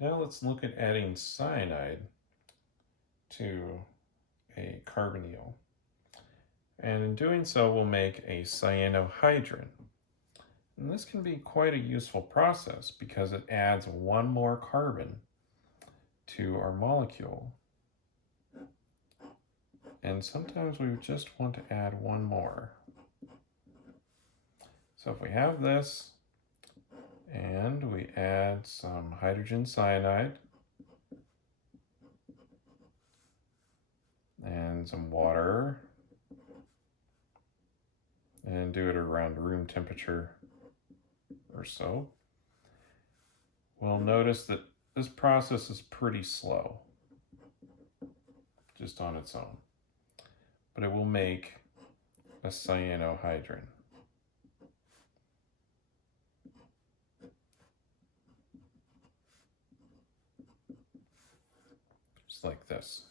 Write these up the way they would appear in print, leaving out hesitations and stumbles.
Now let's look at adding cyanide to a carbonyl. And in doing so, we'll make a cyanohydrin. And this can be quite a useful process because it adds one more carbon to our molecule. And sometimes we just want to add one more. So if we have this, and we add some hydrogen cyanide and some water, and do it around room temperature or so, we'll notice that this process is pretty slow, just on its own. But it will make a cyanohydrin. Just like this.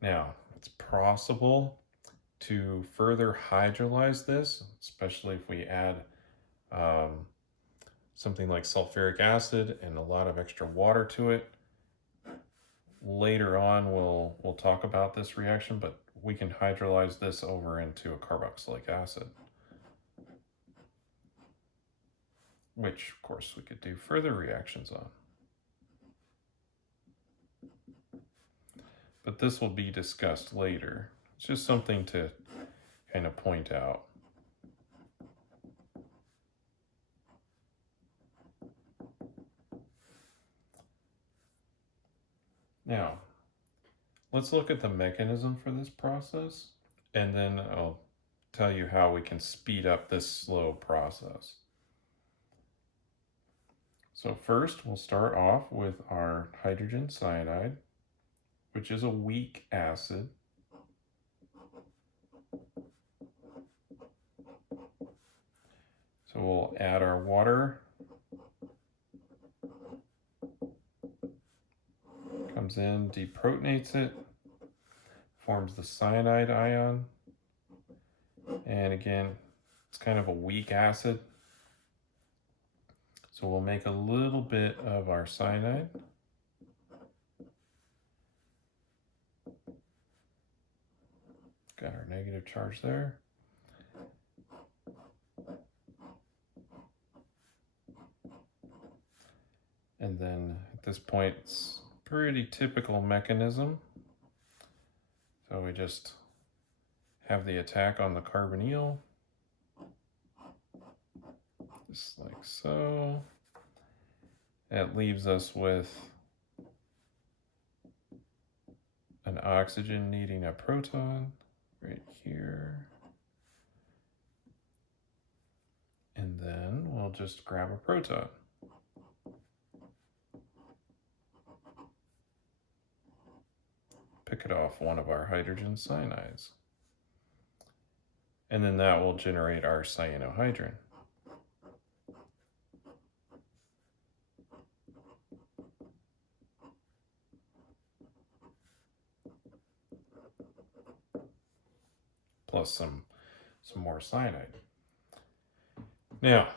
Now, it's possible to further hydrolyze this, especially if we add something like sulfuric acid and a lot of extra water to it. Later on, we'll talk about this reaction, but we can hydrolyze this over into a carboxylic acid, which of course we could do further reactions on. But this will be discussed later. It's just something to kind of point out. Now, let's look at the mechanism for this process, and then I'll tell you how we can speed up this slow process. So first, we'll start off with our hydrogen cyanide, which is a weak acid. So we'll add our water. Comes in, deprotonates it, forms the cyanide ion. And again, it's kind of a weak acid. So we'll make a little bit of our cyanide. Got our negative charge there. And then at this point, it's a pretty typical mechanism. So we just have the attack on the carbonyl, just like so. That leaves us with an oxygen needing a proton right here. And then we'll just grab a proton. Pick it off one of our hydrogen cyanides. And then that will generate our cyanohydrin. Plus some more cyanide. Now,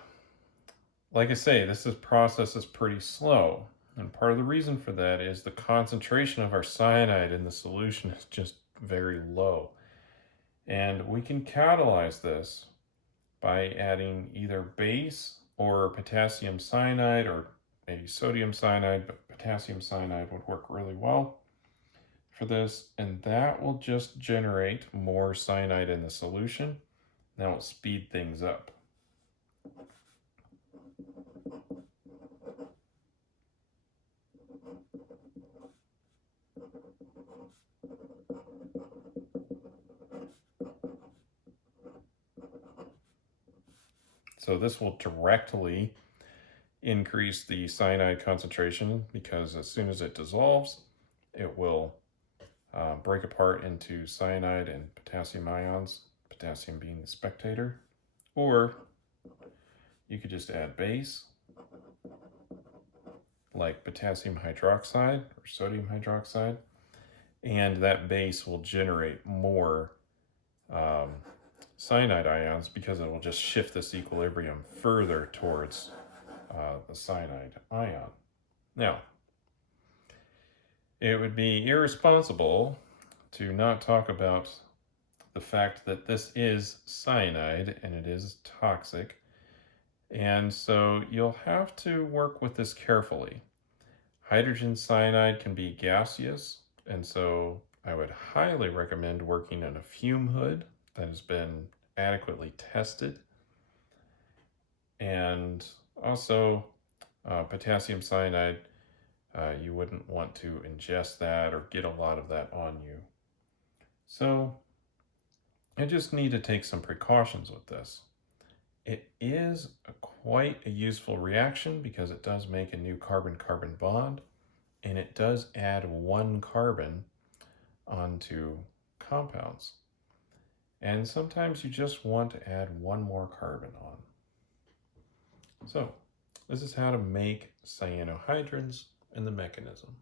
like I say, this process is pretty slow. And part of the reason for that is the concentration of our cyanide in the solution is just very low. And we can catalyze this by adding either base or potassium cyanide, or maybe sodium cyanide, but potassium cyanide would work really well for this. And that will just generate more cyanide in the solution. That will speed things up. So this will directly increase the cyanide concentration, because as soon as it dissolves, it will break apart into cyanide and potassium ions, potassium being the spectator. Or you could just add base, like potassium hydroxide or sodium hydroxide, and that base will generate more cyanide ions, because it will just shift this equilibrium further towards the cyanide ion. Now, it would be irresponsible to not talk about the fact that this is cyanide and it is toxic. And so you'll have to work with this carefully. Hydrogen cyanide can be gaseous, and so I would highly recommend working in a fume hood that has been adequately tested. And also, potassium cyanide, you wouldn't want to ingest that or get a lot of that on you. So I just need to take some precautions with this. It is quite a useful reaction because it does make a new carbon-carbon bond, and it does add one carbon onto compounds. And sometimes you just want to add one more carbon on. So this is how to make cyanohydrins and the mechanism.